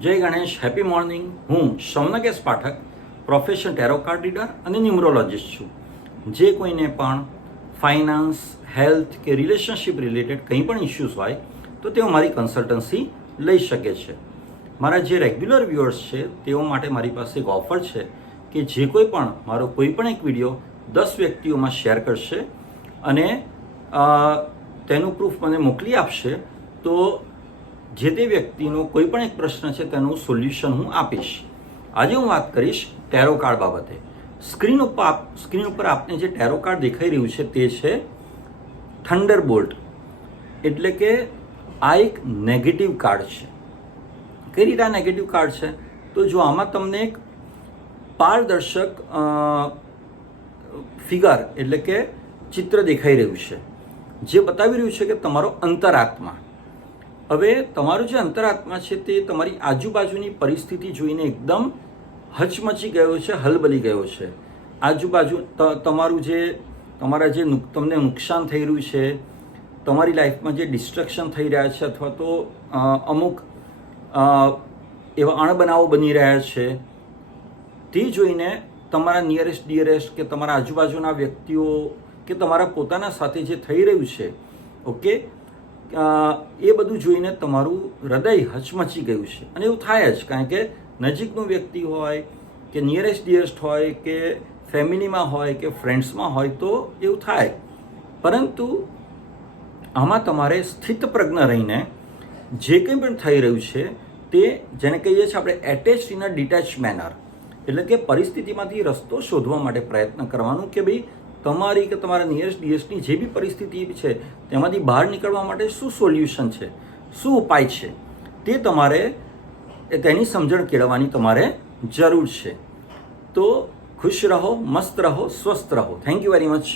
જય Ganesh, happy morning. હું Shaunakesh Pathak, professional tarot card reader અને ન્યુમરોલોજિસ્ટ છું. જે કોઈને પણ ફાઇનાન્સ, હેલ્થ કે રિલેશનશિપ રિલેટેડ કંઈ પણ ઇશ્યુઝ હોય તો તેઓ મારી કન્સલ્ટન્સી લઈ શકે છે. મારા જે રેગ્યુલર વ્યુઅર્સ છે તેઓ માટે મારી પાસે એક ઓફર છે કે જે કોઈ પણ મારો કોઈ પણ એક વિડીયો 10 વ્યક્તિઓમાં શેર કરશે અને તેનું પ્રૂફ મને મોકલી આપશે તો જે તે વ્યક્તિનો કોઈ પણ એક પ્રશ્ન છે તેનું સોલ્યુશન હું આપીશ. આજે હું વાત કરીશ ટેરો કાર્ડ બાબતે. સ્ક્રીન ઉપર આપને જે ટેરો કાર્ડ દેખાઈ રહ્યું છે તે છે થંડરબોલ્ટ, એટલે કે આ એક નેગેટિવ કાર્ડ છે. કઈ રીતે આ નેગેટિવ કાર્ડ છે? તો જો આમાં તમને એક પારદર્શક ફિગર એટલે કે ચિત્ર દેખાઈ રહ્યું છે જે બતાવી રહ્યું છે કે તમારો અંતરાત્મા. હવે તમારું જે અંતરાત્મા છે તે તમારી આજુબાજુની પરિસ્થિતિ જોઈને એકદમ હચમચી ગયો છે, હલબલી ગયો છે. આજુબાજુ તમારા જે તમને નુકસાન થઈ રહ્યું છે, તમારી લાઈફમાં જે ડિસ્ટ્રક્શન થઈ રહ્યા છે અથવા તો અમુક એવા અણબનાવો બની રહ્યા છે તે જોઈને તમારા નિયરેસ્ટ ડિયરેસ્ટ કે તમારા આજુબાજુના વ્યક્તિઓ કે તમારા પોતાના સાથે જે થઈ રહ્યું છે, ઓકે, એ બધું જોઈને તમારું હૃદય હચમચી ગયું છે. અને એવું થાય જ, કારણ કે નજીકનું વ્યક્તિ હોય કે નિયરેસ્ટ ડિયરેસ્ટ હોય કે ફેમિલીમાં હોય કે ફ્રેન્ડ્સમાં હોય તો એવું થાય. પરંતુ આમાં તમારે સ્થિતપ્રજ્ઞ રહીને જે કંઈ પણ થઈ રહ્યું છે તે, જેને કહીએ છીએ આપણે attach in a detach manner, એટલે કે પરિસ્થિતિમાંથી રસ્તો શોધવા માટે પ્રયત્ન કરવાનું કે ભાઈ તમારી કે તમારા નિયરેસ્ટ ડિયરેસ્ટની જે બી પરિસ્થિતિ છે તેમાંથી બહાર નીકળવા માટે શું સોલ્યુશન છે, શું ઉપાય છે, તે તમારે તેની સમજણ કેળવવાની તમારે જરૂર છે. તો ખુશ રહો, મસ્ત રહો, સ્વસ્થ રહો. Thank you very much.